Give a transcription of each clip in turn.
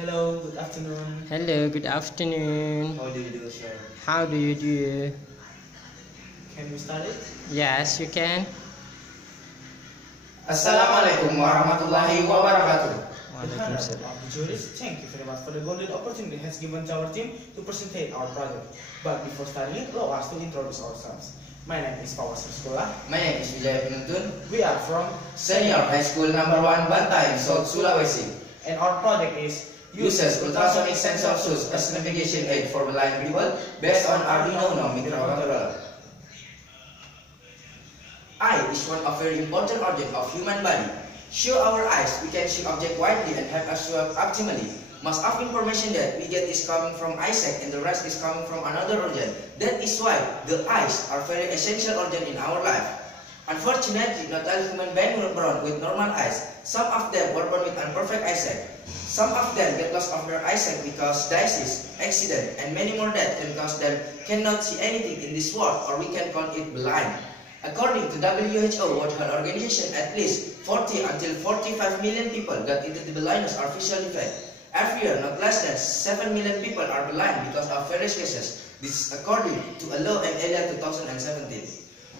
Hello, good afternoon. Hello, good afternoon. How do you do, sir? How do you do? Can we start it? Yes, you can. Assalamualaikum warahmatullahi wabarakatuh. The panel of the jurors, thank you very much for the golden opportunity has given to our team to present our project. But before starting it, allow us to introduce ourselves. My name is Pawas Sekolah. My name is Wijaya Penuntun. We are from Senior High School Number 1 Bantaeng, South Sulawesi. and our project is Uses ultrasonic sensor SUS as navigation aid for blind people based on Arduino Uno microcontroller. Eye is one of very important organ of human body. Through our eyes, we can see object widely and help us to work optimally. Most of information that we get is coming from eyesight and the rest is coming from another organ. That is why the eyes are very essential organ in our life. Unfortunately, not all human beings were born with normal eyes. Some of them were born with imperfect eyesight. Some of them get loss of their eyesight because disease, accident, and many more that can cause them cannot see anything in this world, or we can call it blind. According to WHO World Health Organization, at least 40 until 45 million people got into the blindness or visual defect. Every year, not less than 7 million people are blind because of various cases. This is according to a law in earlier 2017.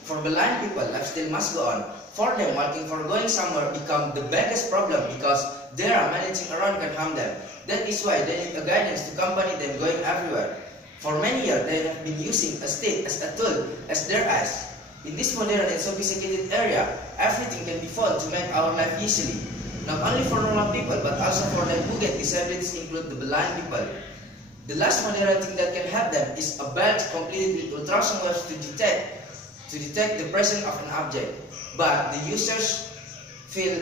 For blind people, lifestyle must go on. For them, walking for going somewhere become the biggest problem because they are managing around can harm them. That is why they need a guidance to accompany them going everywhere. For many years, they have been using a stick as a tool as their eyes. In this modern and sophisticated area, everything can be found to make our life easily. Not only for normal people, but also for them who get disabilities, include the blind people. The last modern thing that can help them is a belt completed with ultrasound waves to detect the presence of an object. But the users feel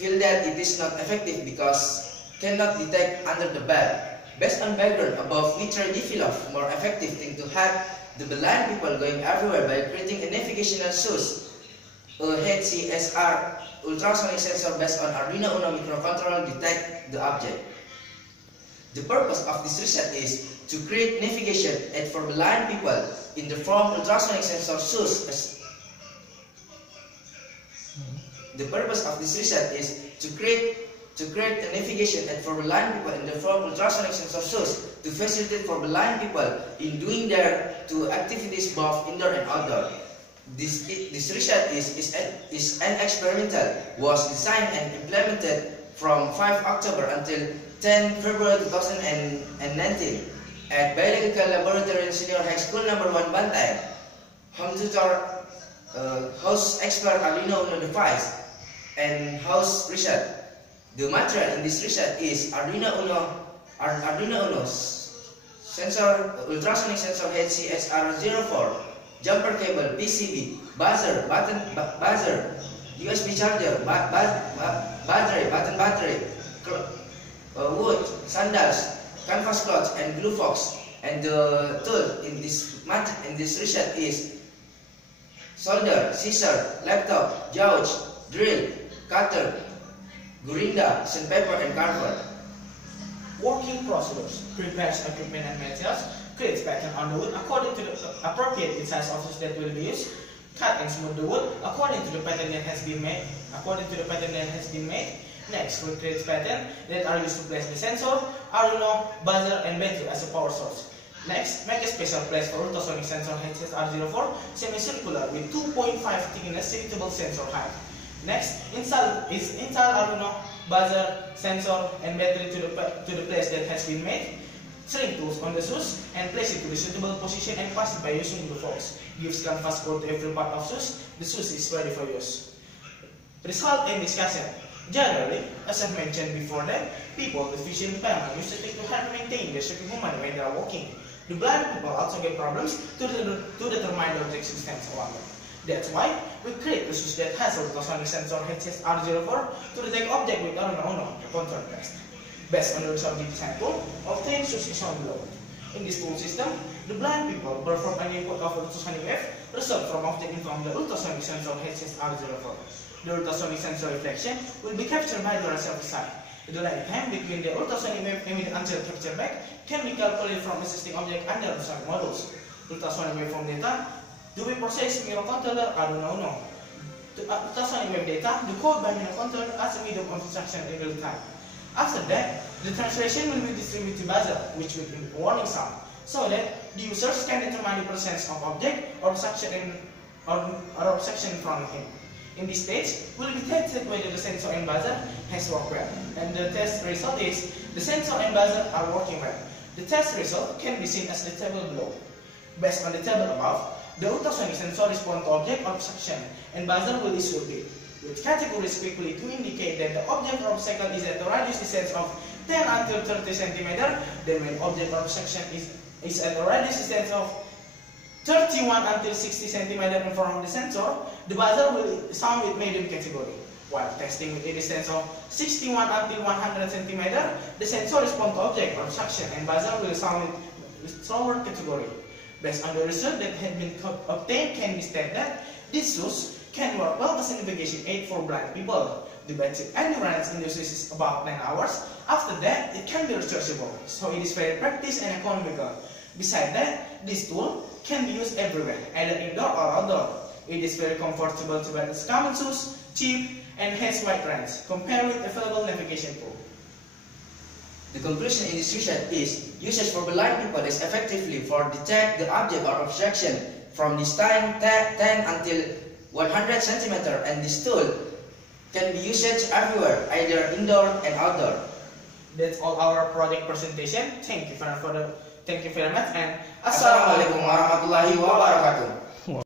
that it is not effective because cannot detect under the belt. Based on background above, we try develop more effective thing to help the blind people going everywhere by creating a navigational SUS, a HCSR ultrasonic sensor based on Arduino Uno microcontroller detect the object. The purpose of this research is to create navigation aid for blind people in the form ultrasonic sensor SUS. The purpose of this research is to create a navigation aid for blind people in the form ultrasonic sensor SUS to facilitate for blind people in doing their activities both indoor and outdoor. This research is an experimental, was designed and implemented from 5 October until 10 February 2019 at Biological Laboratory in Senior High School Number 1 Bantaeng. Home tutor, host expert Arduino Uno device, and house research. The material in this research is Arduino Uno sensor, ultrasonic sensor HCSR04, jumper cable, PCB, buzzer, buzzer, USB charger, battery, wood, sandals, canvas cloth, and glue box. And the tool in this research is solder, scissor, laptop, gouge, drill, cutter, gurinda, sandpaper, and cardboard. working procedures, prepares equipment and materials, creates pattern on the wood according to the appropriate size of SUS that will be used, cut and smooth the wood according to the pattern that has been made. Next, we create patterns that are used to place the sensor, Arduino, buzzer, and battery as a power source. Next, make a special place for ultrasonic sensor HSR04 semicircular with 2.5 thickness suitable sensor height. Next, install Arduino, buzzer, sensor, and battery to the place that has been made. Shrink tools on the SUS and place it to the suitable position and pass it by using the forks. Gives canvas code to every part of SUS. The SUS is ready for use. Result and discussion. Generally, as I mentioned before that, people with vision impairment use the stick to help maintain their circuit movement when they are walking. The blind people also get problems to determine the object's distance around them. That's why we create a SUS that has a ultrasonic sensor HSR04 to detect object with Arduino Uno control test. Based on the result of the design tool, obtained SUS is shown below. In this tool system, the blind people perform an input of ultrasonic wave result from object from the ultrasonic sensor HSR04. The ultrasonic sensor reflection will be captured by the receiver side. The delay time between the ultrasonic wave emitted until captured back can be calculated from existing object under ultrasonic models. Ultrasonic waveform data to be processed microcontroller Arduino Uno. The ultrasonic wave data decoded by microcontroller as a medium of instruction in real time. After that, the translation will be distributed to buzzer, which will emit warning sound, so that the users can determine the presence of object or obstruction in front of him. In this stage, will be tested whether the sensor and buzzer has worked well, and the test result is the sensor and buzzer are working well. The test result can be seen as the table below. Based on the table above, the ultrasonic sensor responds to object or obstruction, and buzzer will issue a beep, with categories quickly to indicate that the object or obstacle is at a radius distance of 10 until 30 cm. Then when object or obstruction is at a radius distance of 31 until 60 cm in front of the sensor, the buzzer will sound with medium category. While testing with a distance of 61 until 100 cm, the sensor responds to object or obstruction, and buzzer will sound with slower category. Based on the result that had been obtained, can be stated that these tools can work well as a navigation aid for blind people. The battery endurance in this is about 9 hours. After that, it can be rechargeable, so it is very practical and economical. Besides that, this tool can be used everywhere, either indoor or outdoor. It is very comfortable to wear its common shoes, cheap, and has wide range, compared with available navigation tool. The conclusion in this research is, usage for blind people is effectively for detect the object or obstruction from this time 10 until 100 cm, and this tool can be used everywhere, either indoor and outdoor. That's all our project presentation. Thank you very much, and Assalamualaikum warahmatullahi wabarakatuh.